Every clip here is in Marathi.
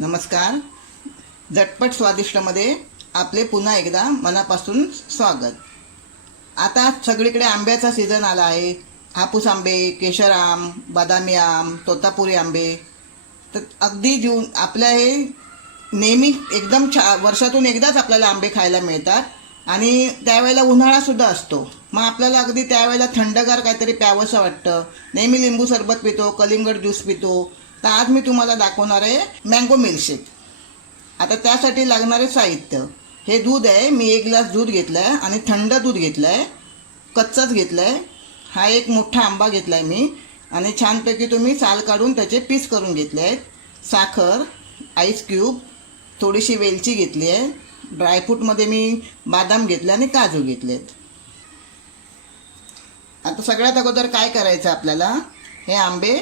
नमस्कार. झटपट स्वादिष्टमध्ये आपले पुन्हा एकदा मनापासून स्वागत. आता सगळीकडे आंब्याचा सीझन आला आहे. हापूस आंबे केशर आम बदामी आम तोतापुरी आंबे. तर अगदी जून आपल्या हे नेहमी एकदम छा वर्षातून एकदाच आपल्याला आंबे खायला मिळतात आणि त्यावेळेला उन्हाळासुद्धा असतो. मग आपल्याला अगदी त्यावेळेला थंडगार काहीतरी प्यावंसं वाटतं. नेहमी लिंबू सरबत पितो कलिंगड ज्यूस पितो. तर आज मी तुम्हाला दाखवणार आहे मँगो मिल्कशेक आता त्यासाठी लागणारे साहित्य. हे दूध आहे मी एक ग्लास दूध घेतलं आहे आणि थंड दूध घेतलं आहे कच्चाच घेतलं आहे हा एक मोठा आंबा घेतला आहे मी आणि छानपैकी तुम्ही साल काढून त्याचे पीस करून घेतले आहेत. साखर आईस क्यूब थोडीशी वेलची घेतली आहे. ड्रायफ्रूटमध्ये मी बदाम घेतले आणि काजू घेतले आहेत. आता सगळ्यात अगोदर काय करायचं आपल्याला? हे आंबे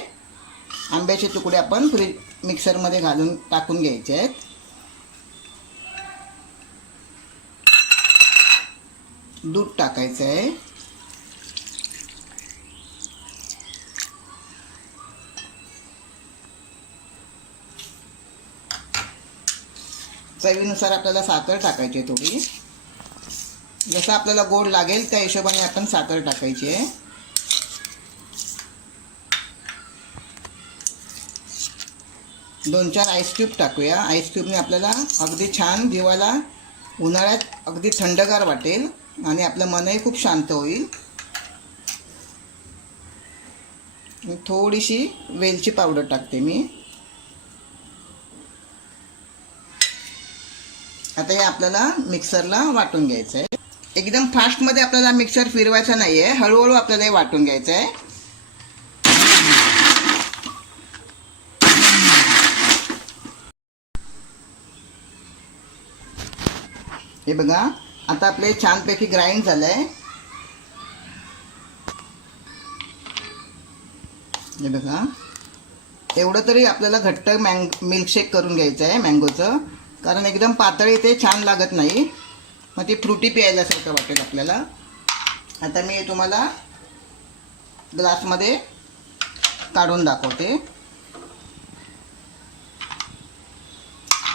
आंब्याचे तुकडे आपण फ्रीज मिक्सरमध्ये घालून टाकून घ्यायचे आहेत. दूध टाकायचं आहे. चवीनुसार आपल्याला साखर टाकायची आहे थोडी. जसं आपल्याला गोड लागेल त्या हिशोबाने आपण साखर टाकायची आहे. दोन चार आईस क्यूब टाकूया आईस क्यूबने आपल्याला अगदी छान जीवाला उन्हाळ्यात अगदी थंडगार वाटेल आणि आपलं मनही खूप शांत होईल. थोडीशी वेलची पावडर टाकते मी. आता हे आपल्याला मिक्सरला वाटून घ्यायचं आहे एकदम फास्टमध्ये आपल्याला मिक्सर फिरवायचा नाही आहे हळूहळू आपल्याला हे वाटून घ्यायचं आहे हे बघा आता आपले छानपैकी ग्राइंड झालं आहे हे बघा एवढं तरी आपल्याला घट्ट मँग मिल्कशेक करून घ्यायचं आहे मँगोचं कारण एकदम पातळी ते छान लागत नाही. मग ती फ्रुटी प्यायल्यासारखं वाटेल आपल्याला. आता मी तुम्हाला ग्लासमध्ये काढून दाखवते.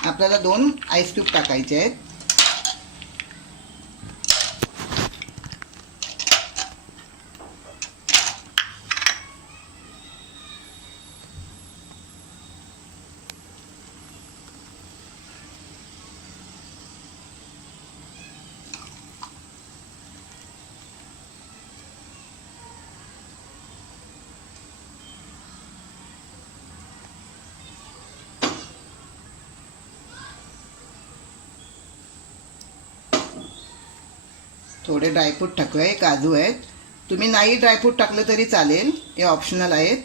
आपल्याला दोन आईस क्यूब टाकायचे आहेत. थोडे ड्रायफ्रूट टाकूया. हे काजू आहेत. तुम्ही नाही ड्रायफ्रूट टाकलं तरी चालेल. हे ऑप्शनल आहेत.